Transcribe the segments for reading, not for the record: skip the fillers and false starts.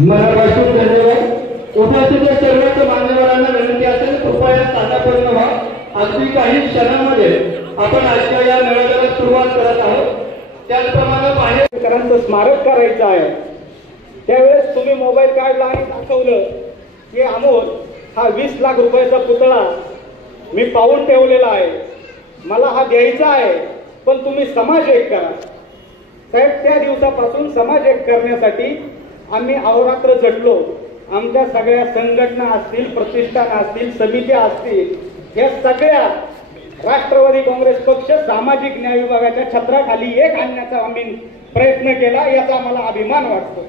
महाराष्ट्र धन्यवाद। उपस्थित सर्व मान्यवरांना विनंती असेल कृपया स्थानापन्न व्हा। अगदी काही क्षणांमध्ये आपण आजच्या या मेळाव्याला सुरुवात करत आहोत। त्याचप्रमाणे बाहेरकरांचं स्मारक करायचं आहे। त्यावेळेस तुम्ही मोबाईल काढला आणि दाखवलं की अमोल हा 20 लाख रुपयाचा पुतळा मी पाहून ठेवलेला आहे, मला हा द्यायचा आहे, पण तुम्ही समाज एक करा। साहेब त्या दिवसापासून समाज एक करण्यासाठी आम्ही अहोरात्र झटलो। आमच्या सगळ्या संघटना असतील, प्रतिष्ठान असतील, समित्या असतील, या सगळ्या राष्ट्रवादी काँग्रेस पक्ष सामाजिक न्याय विभागाच्या छत्राखाली एक आणण्याचा आम्ही प्रयत्न केला, याचा मला अभिमान वाटतो।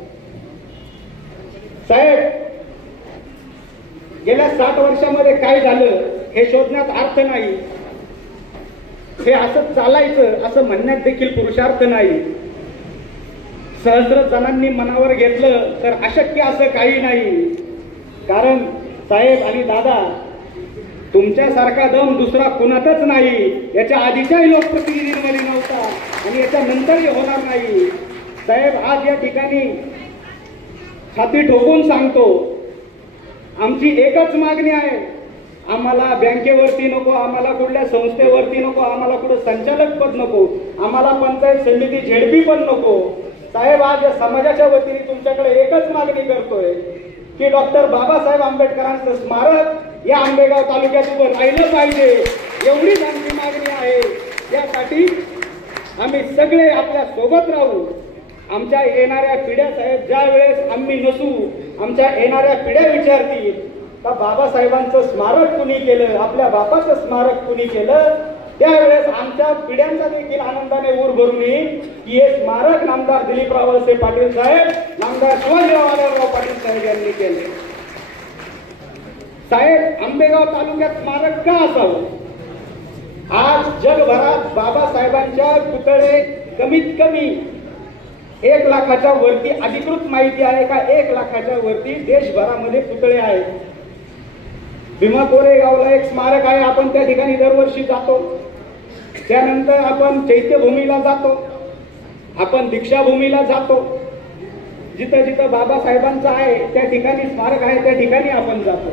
साहेब गेल्या 60 वर्षामध्ये काय झालं हे शोधण्यात अर्थ नाही, हे असं चालायचं असं म्हणण्यात देखील पुरुषार्थ नाही। सहस्र जणांनी मनावर घेतलं तर अशक्य असं काही नाही। कारण साहेब आणि दादा तुमच्यासारखा दम दुसरा कुणातच नाही, याच्या आधीच्याही लोकप्रतिनिधींमध्ये नव्हता आणि याच्या नंतरही होणार नाही। साहेब आज या ठिकाणी छाती ठोकून सांगतो, आमची एकच मागणी आहे, आम्हाला बँकेवरती नको, आम्हाला कुठल्या संस्थेवरती नको, आम्हाला कुठं संचालक पद नको, आम्हाला पंचायत समिती झेडपी पण नको। साहेब आज या समाजाच्या वतीने तुमच्याकडे एकच मागणी करतोय की डॉक्टर बाबासाहेब आंबेडकरांचं स्मारक या आंबेगाव तालुक्यात उभं राहिलं पाहिजे, एवढीच आमची मागणी आहे। यासाठी आम्ही सगळे आपल्या सोबत राहू। आमच्या येणाऱ्या पिढ्या साहेब ज्या वेळेस आम्ही नसू, आमच्या येणाऱ्या पिढ्या विचारतील का बाबासाहेबांचं स्मारक कुणी केलं, आपल्या बापाचं स्मारक कुणी केलं, त्यावेळेस आमच्या पिढ्यांचा देखील आनंदाने ऊर भरून येईल की हे स्मारक नामदार दिलीपराव वळसे पाटील साहेब, नामदार शिवाजीराव आढळराव पाटील साहेब यांनी केले। साहेब आंबेगाव तालुक्यात स्मारक का असावं? आज जगभरात बाबासाहेबांच्या पुतळे कमीत कमी 1 लाखाच्या वरती अधिकृत माहिती आहे का 1 लाखाच्या वरती देशभरामध्ये पुतळे आहेत। भीमा कोरेगावला एक स्मारक आहे, आपण त्या ठिकाणी दरवर्षी जातो। त्यानंतर आपण चैत्यभूमीला जातो, आपण दीक्षाभूमीला जातो, जिथं जिथं बाबासाहेबांचं आहे त्या ठिकाणी स्मारक आहे त्या ठिकाणी आपण जातो।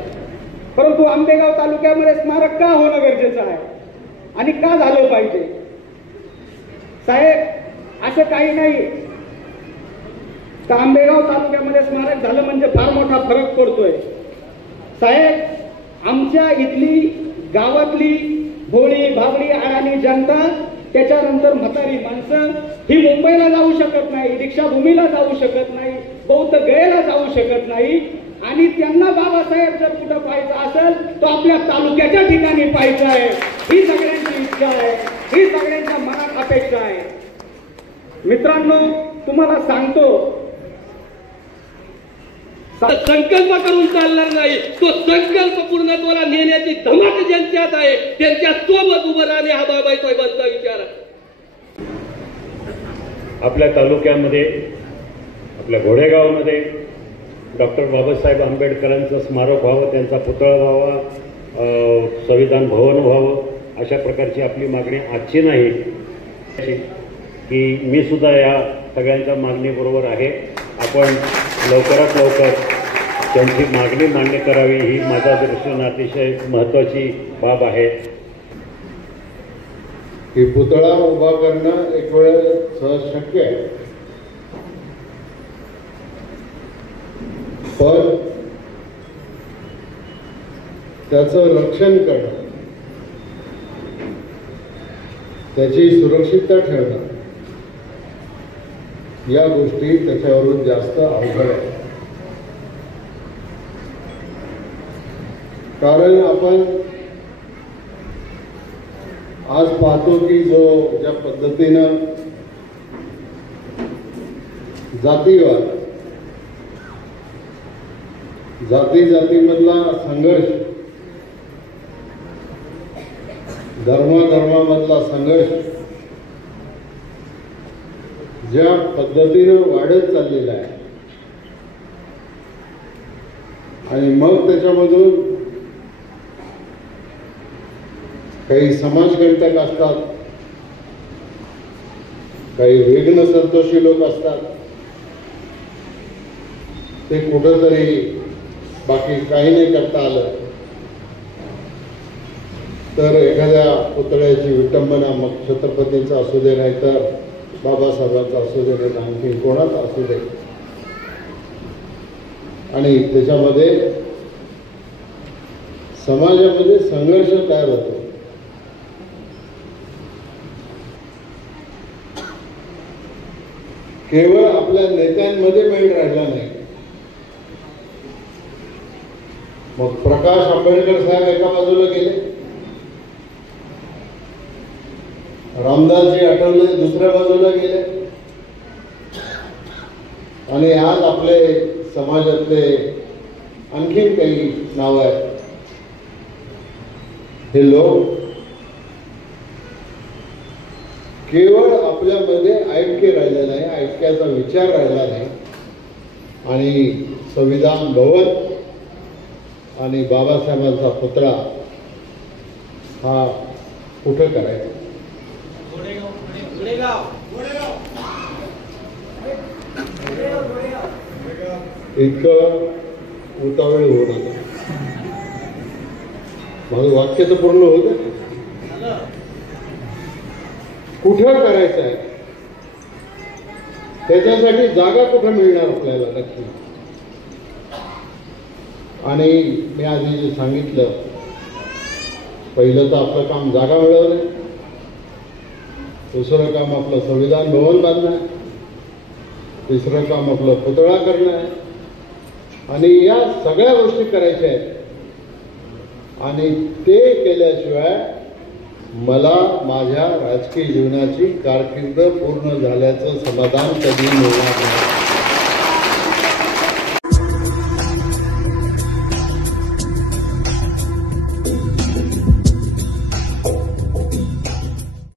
परंतु आंबेगाव तालुक्यामध्ये स्मारक का होणं गरजेचं आहे आणि का झालं पाहिजे? साहेब असं काही नाही तर आंबेगाव तालुक्यामध्ये स्मारक झालं म्हणजे फार मोठा फरक पडतोय। साहेब आमच्या इथली गावातली भोळी भाबडी अडाणी जनता, त्याच्यानंतर म्हातारी माणसं ही मुंबईला जाऊ शकत नाही, दीक्षाभूमीला जाऊ शकत नाही, बौद्ध गयेला जाऊ शकत नाही आणि त्यांना बाबासाहेब जर कुठं पाहायचं असेल तो आपल्या तालुक्याच्या ठिकाणी पाहायचं आहे। ही सगळ्यांची इच्छा आहे, ही सगळ्यांच्या मनात अपेक्षा आहे। मित्रांनो तुम्हाला सांगतो, संकल्प करून चालणार नाही, तो संकल्प पूर्णत्वाला नेण्याची धमक ज्यांच्यात आहे त्यांच्या सोबत उभं राहणे हा बाबासाहेबांचा विचार आहे। आपल्या तालुक्यामध्ये आपल्या घोडेगावमध्ये डॉक्टर बाबासाहेब आंबेडकरांचं स्मारक व्हावं, त्यांचा पुतळा व्हावा, संविधान भवन व्हावं, अशा प्रकारची आपली मागणी आजची नाही की मी सुद्धा या सगळ्यांच्या मागणीबरोबर आहे। आपण लवकरात लवकर त्यांची मागणी मान्य करावी ही माझ्या दृष्टीने अतिशय महत्त्वाची बाब आहे। ही पुतळा उभा करणं एक वेळ सहज शक्य आहे, पण त्याचं रक्षण करणं, त्याची सुरक्षितता ठेवणं या गोष्टी त्याच्यावरून जास्त अवघड आहे। कारण आपण आज पाहतो की ज्या पद्धतीनं जातीवाद, जातीमधला संघर्ष धर्माधर्मामधला संघर्ष ज्या पद्धतीनं वाढत चाललेला आहे आणि मग त्याच्यामधून काही समाजकंटक असतात, काही विघ्न संतोषी लोक असतात, ते कुठंतरी बाकी काही नाही करता आलं तर एखाद्या पुतळ्याची विटंबना मग छत्रपतींचा असू दे, नाही तर बाबासाहेबांचा असू दे, नाही आणखी कोणाचा असू दे, आणि त्याच्यामध्ये समाजामध्ये संघर्ष तयार होतो. केवळ आपल्या नेत्यांमध्ये मेळ राहिला नाही. मग प्रकाश आंबेडकर साहेब एका बाजूला गेले, रामदासजी आठवले दुसऱ्या बाजूला गेले, आणि आज आपले समाजातले आणखीन काही नाव आहेत. हे लोक केवळ आपल्यामध्ये ऐक्य राहिलं नाही, ऐक्याचा विचार राहिला नाही, आणि संविधान भवन आणि बाबासाहेबांचा पुतळा हा कुठं करायचा. इतकं उतावळ होऊ नका. माझं वाक्य तर पूर्ण होतं. कुठं करायचं आहे, त्याच्यासाठी जागा कुठं मिळणार आपल्याला नक्की. आणि मी आधी जे सांगितलं, पहिलं तर आपलं काम जागा मिळवणं, दुसरं काम आपलं संविधान भवन बांधणं आहे, तिसरं काम आपलं पुतळा करणं आहे, आणि या सगळ्या गोष्टी करायच्या आहेत. आणि ते केल्याशिवाय मला माझ्या राजकीय जीवनाची कारकीर्द पूर्ण झाल्याचं समाधान कधी मिळणार नाही.